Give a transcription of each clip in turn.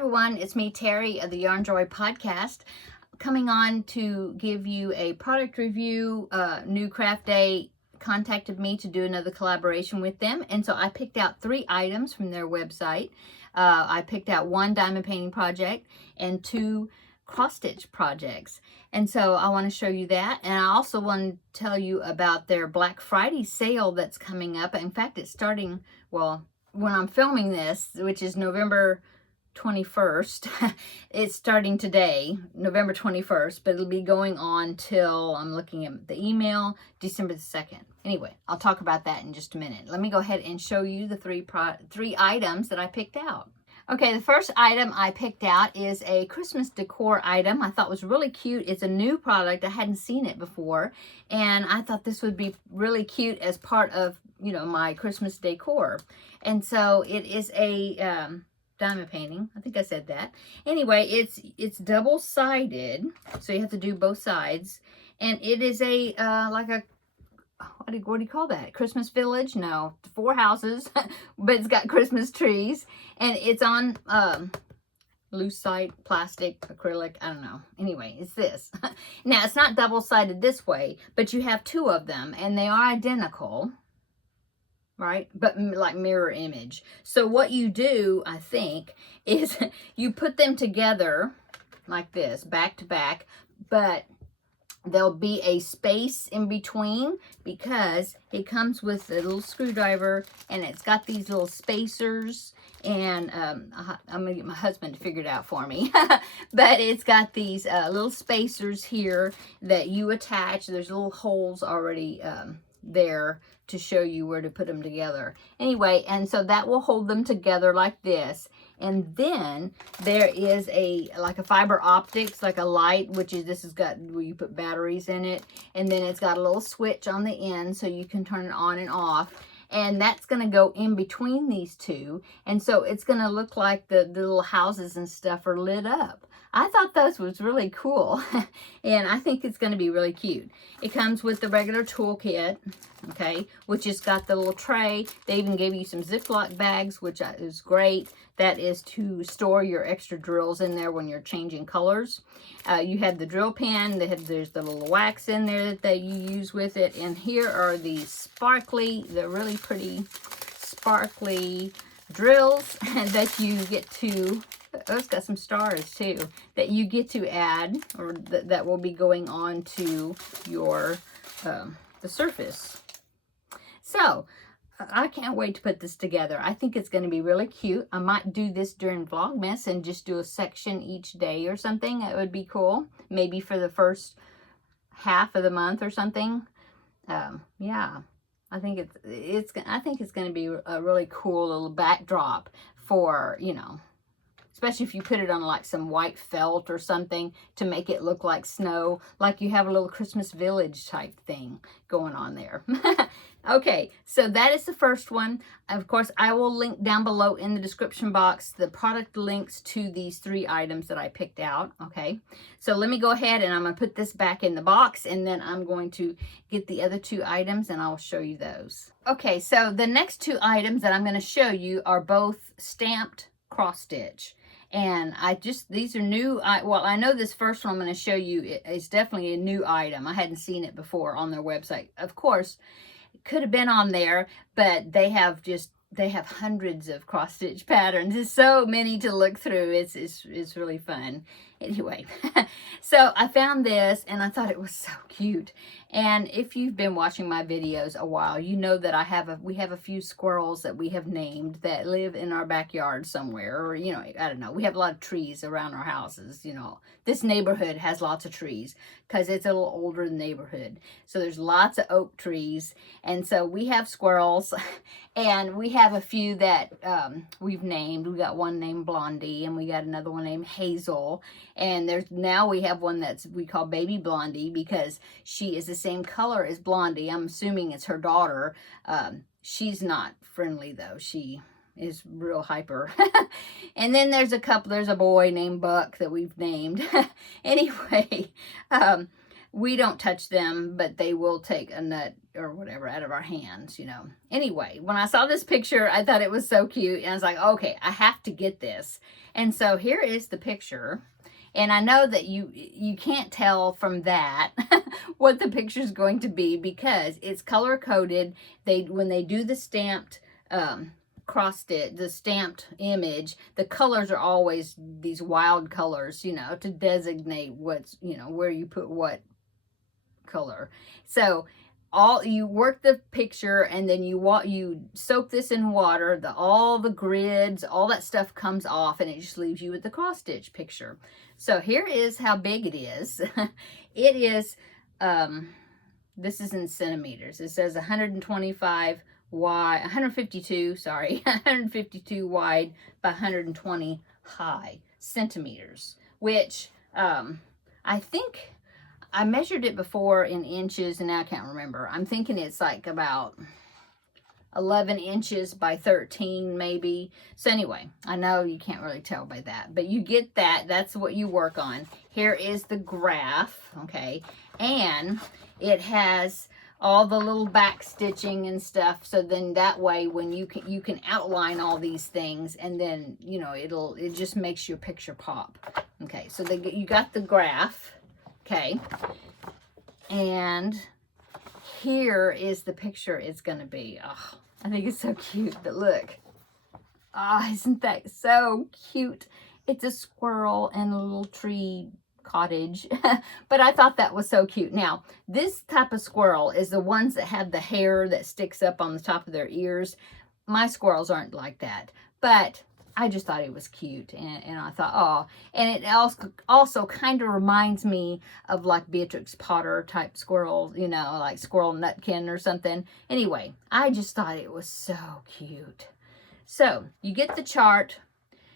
everyone, it's me, Terry of the Yarn Joy podcast, coming on to give you a product review. Newcraftday contacted me to do another collaboration with them, and so I picked out 3 items from their website. I picked out 1 diamond painting project and 2 cross stitch projects, and so I want to show you that. And I also want to tell you about their Black Friday sale that's coming up. In fact, it's starting, well, when I'm filming this, which is November 21st, it's starting today, November 21st, but it'll be going on till, I'm looking at the email, December the 2nd. Anyway, I'll talk about that in just a minute. Let me go ahead and show you the three items that I picked out. Okay, the first item I picked out is a Christmas decor item I thought was really cute. It's a new product. I hadn't seen it before, and I thought this would be really cute as part of, you know, my Christmas decor. And so it is a diamond painting. I think I said that. Anyway, it's double-sided, so you have to do both sides. And it is a like a, what do you call that? Christmas village? No, 4 houses, but it's got Christmas trees, and it's on lucite, plastic, acrylic, I don't know. Anyway, it's this. Now, it's not double-sided this way, but you have 2 of them, and they are identical, right? But like mirror image. So what you do, I think, is you put them together like this, back to back, but there'll be a space in between because it comes with a little screwdriver, and it's got these little spacers, and I'm gonna get my husband to figure it out for me. But it's got these little spacers here that you attach. There's little holes already there to show you where to put them together. Anyway, and so that will hold them together like this. And then there is like a fiber optics, like a light, which is, this has got where you put batteries in it. And then it's got a little switch on the end so you can turn it on and off. And that's going to go in between these 2. And so it's going to look like the little houses and stuff are lit up. I thought this was really cool, and I think it's going to be really cute. It comes with the regular toolkit, okay, which has got the little tray. They even gave you some Ziploc bags, which is great. That is to store your extra drills in there when you're changing colors. You have the drill pen. There's the little wax in there that you use with it. And here are the the really pretty sparkly drills that you get to, oh, it's got some stars too, that you get to add, or that will be going on to your the surface. So I can't wait to put this together. I think it's going to be really cute. I might do this during Vlogmas and just do a section each day or something. That would be cool. Maybe for the first half of the month or something. Yeah, I think it's going to be a really cool little backdrop for, you know, especially if you put it on like some white felt or something to make it look like snow, like you have a little Christmas village type thing going on there. Okay, so that is the first one. Of course, I will link down below in the description box the product links to these 3 items that I picked out, okay? So let me go ahead and I'm going to put this back in the box, and then I'm going to get the other 2 items and I'll show you those. Okay, so the next 2 items that I'm going to show you are both stamped cross stitch. And these are new. Well, I know this first one I'm going to show you is definitely a new item. I hadn't seen it before on their website. Of course, it could have been on there, but they have hundreds of cross stitch patterns. There's so many to look through. It's really fun. Anyway, so I found this and I thought it was so cute. And if you've been watching my videos a while, you know that we have a few squirrels that we have named that live in our backyard somewhere, or, you know, I don't know. We have a lot of trees around our houses, you know. This neighborhood has lots of trees because it's a little older neighborhood. So there's lots of oak trees. And so we have squirrels, and we have a few that we've named. We got one named Blondie, and we got another one named Hazel. And now we have one we call Baby Blondie because she is the same color as Blondie. I'm assuming it's her daughter. She's not friendly though. She is real hyper. And then there's a boy named Buck that we've named. Anyway, we don't touch them, but they will take a nut or whatever out of our hands, you know. Anyway, when I saw this picture, I thought it was so cute. And I was like, okay, I have to get this. And so here is the picture. And I know that you can't tell from that what the picture is going to be because it's color coded. When they do the stamped cross stitch, the stamped image, the colors are always these wild colors, you know, to designate what's, you know, where you put what color. So you work the picture and then you soak this in water, all the grids, all that stuff comes off, and it just leaves you with the cross stitch picture. So here is how big it is. It is this is in centimeters. It says 125 wide, 152, sorry, 152 wide by 120 high centimeters, which I think I measured it before in inches and now I can't remember. I'm thinking it's like about 11 inches by 13 maybe. So anyway, I know you can't really tell by that, but you get that. That's what you work on. Here is the graph, okay? And it has all the little back stitching and stuff, so then that way when you can outline all these things, and then, you know, it just makes your picture pop. Okay, so you got the graph. Okay, and here is the picture it's going to be. Oh, I think it's so cute, but look. Ah, oh, isn't that so cute? It's a squirrel and a little tree cottage, but I thought that was so cute. Now, this type of squirrel is the ones that have the hair that sticks up on the top of their ears. My squirrels aren't like that, but I just thought it was cute, and I thought, oh, and it also kind of reminds me of like Beatrix Potter type squirrels, you know, like Squirrel Nutkin or something. Anyway, I just thought it was so cute. So you get the chart,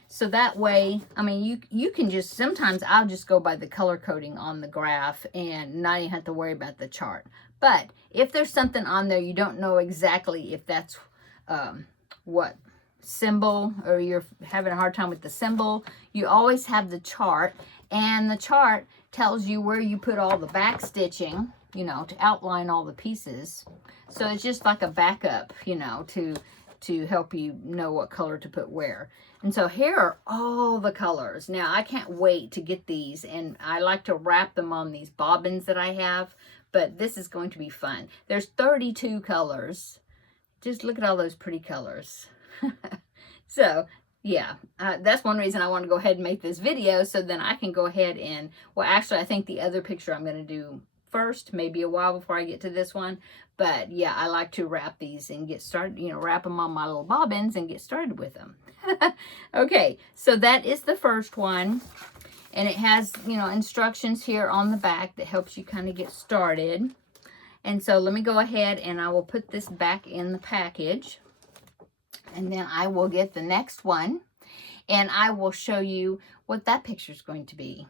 so that way, I mean, you can just, sometimes I'll just go by the color coding on the graph and not even have to worry about the chart. But if there's something on there you don't know exactly if that's what symbol, or you're having a hard time with the symbol, you always have the chart, and the chart tells you where you put all the back stitching, you know, to outline all the pieces. So it's just like a backup, you know, to help you know what color to put where. And so here are all the colors. Now I can't wait to get these, and I like to wrap them on these bobbins that I have, but this is going to be fun. There's 32 colors. Just look at all those pretty colors. So yeah, that's one reason I want to go ahead and make this video, so then I can go ahead and, well, actually I think the other picture I'm going to do first, maybe a while before I get to this one. But yeah, I like to wrap these and get started, you know, wrap them on my little bobbins and get started with them. Okay, so that is the first one, and it has, you know, instructions here on the back that helps you kind of get started. And so let me go ahead and I will put this back in the package. And then I will get the next one, and I will show you what that picture is going to be.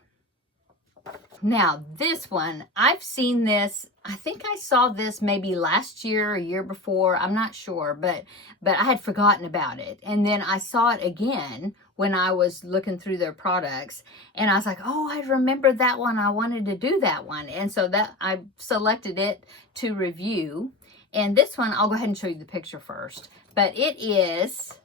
Now, this one, I've seen this, I think I saw this maybe last year or year before, I'm not sure, but I had forgotten about it. And then I saw it again when I was looking through their products, and I was like, oh, I remember that one, I wanted to do that one. And so that I selected it to review. And this one, I'll go ahead and show you the picture first. But it is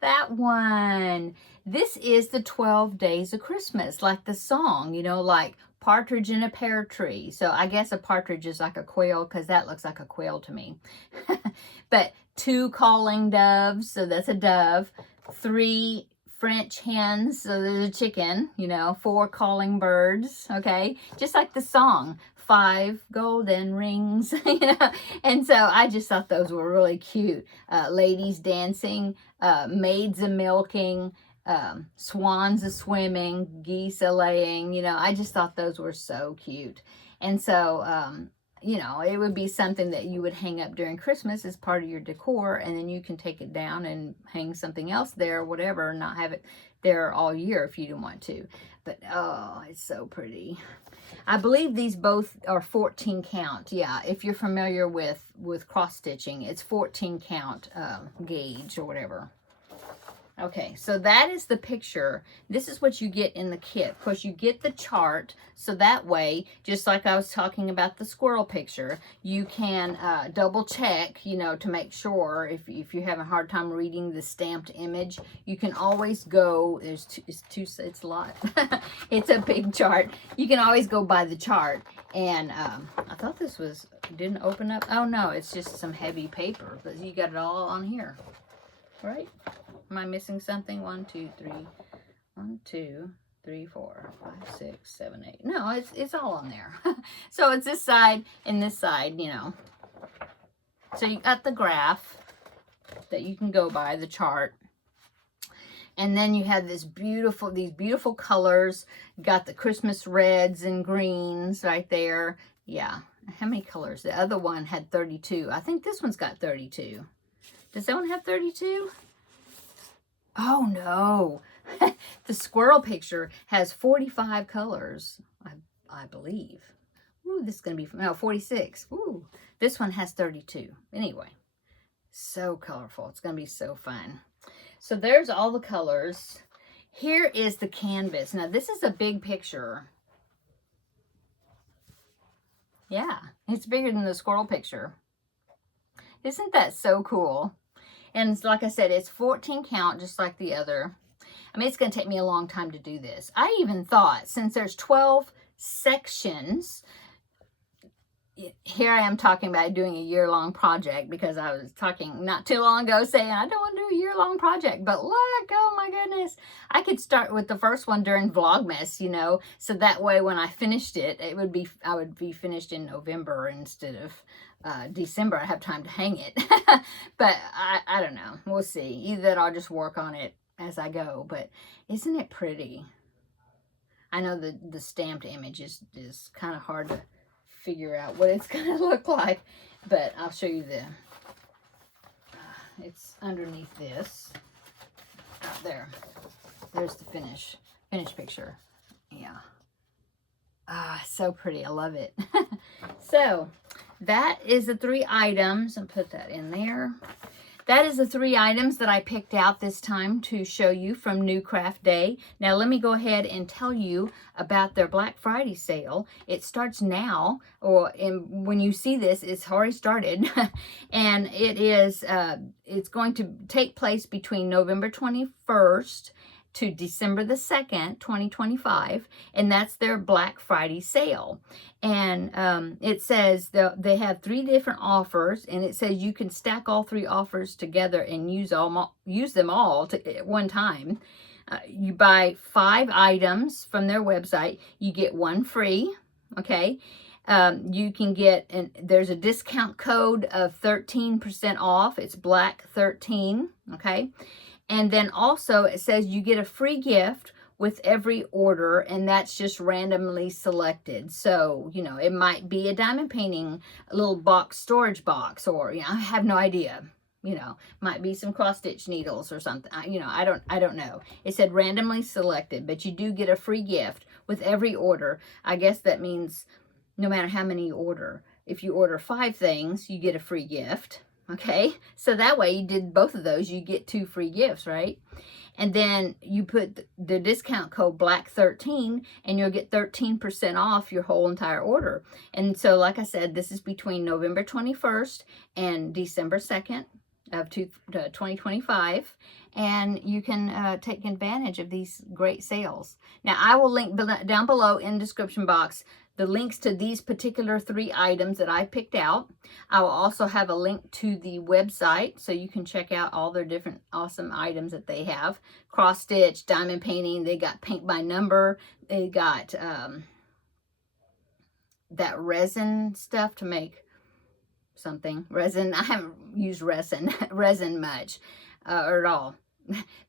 that one. This is the 12 Days of Christmas, like the song, you know, like partridge in a pear tree. So I guess a partridge is like a quail, because that looks like a quail to me. But 2 calling doves, so that's a dove. 3 French hens, so there's a chicken, you know. 4 calling birds, okay? Just like the song. 5 golden rings, you know. And so I just thought those were really cute. Ladies dancing, maids a milking, swans a swimming, geese a laying, you know. I just thought those were so cute. And so, you know, it would be something that you would hang up during Christmas as part of your decor, and then you can take it down and hang something else there, whatever, not have it there all year if you didn't want to. But, oh, it's so pretty. I believe these both are 14 count. Yeah, if you're familiar with cross stitching, it's 14 count gauge or whatever. Okay, so that is the picture. This is what you get in the kit. Of course, you get the chart, so that way, just like I was talking about the squirrel picture, you can double check, you know, to make sure if you're having a hard time reading the stamped image, you can always go, it's a lot. It's a big chart. You can always go by the chart. And I thought this didn't open up. Oh no, it's just some heavy paper, but you got it all on here, right? Am I missing something? 1, 2, 3. 1, 2, 3, 4, 5, 6, 7, 8. No, it's all on there. So it's this side and this side, you know. So you got the graph that you can go by, the chart. And then you have these beautiful colors. Got the Christmas reds and greens right there. Yeah. How many colors? The other one had 32. I think this one's got 32. Does that one have 32? Oh no, the squirrel picture has 45 colors, I believe. Ooh, this is going to be, no, 46. Ooh, this one has 32. Anyway, so colorful. It's going to be so fun. So there's all the colors. Here is the canvas. Now this is a big picture. Yeah, it's bigger than the squirrel picture. Isn't that so cool? And like I said, it's 14 count, just like the other. I mean, it's going to take me a long time to do this. I even thought, since there's 12 sections, here I am talking about doing a year-long project, because I was talking not too long ago saying I don't want to do a year-long project. But look, oh my goodness, I could start with the first one during Vlogmas, you know, so that way when I finished it, I would be finished in November instead of December. I have time to hang it. But I don't know. We'll see. Either that or I'll just work on it as I go. But isn't it pretty? I know the stamped image is kind of hard to figure out what it's going to look like. But I'll show you it's underneath this. Out there. There's the finished picture. Yeah. So pretty. I love it. So that is the 3 items, and put that in there. That is the 3 items that I picked out this time to show you from Newcraftday. Now let me go ahead and tell you about their Black Friday sale. It starts now, when you see this, it's already started. And it's going to take place between November 21st to December the 2nd, 2025, and that's their Black Friday sale. And it says they have 3 different offers, and it says you can stack all 3 offers together and use them all at one time. You buy 5 items from their website, you get 1 free, okay? You can get, there's a discount code of 13% off. It's Black 13, okay? And then also it says you get a free gift with every order, and that's just randomly selected. So, you know, it might be a diamond painting, a little storage box, or, you know, I have no idea. You know, might be some cross stitch needles or something. You know, I don't know. It said randomly selected, but you do get a free gift with every order. I guess that means no matter how many you order. If you order 5 things, you get a free gift. Okay, so that way you did both of those, you get 2 free gifts, right? And then you put the discount code Black13 and you'll get 13% off your whole entire order. And so, like I said, this is between November 21st and December 2nd of 2025. And you can take advantage of these great sales. Now, I will link down below in the description box the links to these particular 3 items that I picked out. I will also have a link to the website, so you can check out all their different awesome items that they have. Cross stitch, diamond painting, they got paint by number, they got that resin stuff to make something. Resin, I haven't used resin much or at all.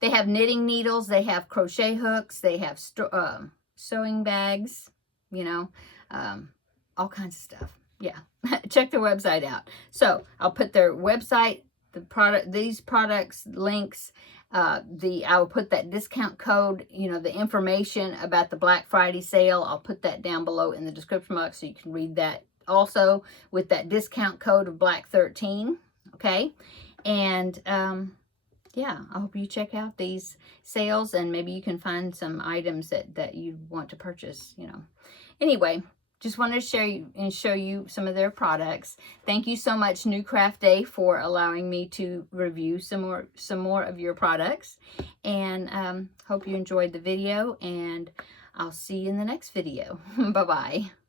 They have knitting needles, they have crochet hooks, they have sewing bags, you know, all kinds of stuff. Yeah, check their website out. So I'll put their website, these products links. I will put that discount code, you know, the information about the Black Friday sale. I'll put that down below in the description box so you can read that also with that discount code of Black 13. Okay, and yeah, I hope you check out these sales, and maybe you can find some items that you want to purchase, you know. Anyway, just wanted to share you and show you some of their products. Thank you so much, Newcraftday, for allowing me to review some more of your products. And hope you enjoyed the video, and I'll see you in the next video. Bye-bye.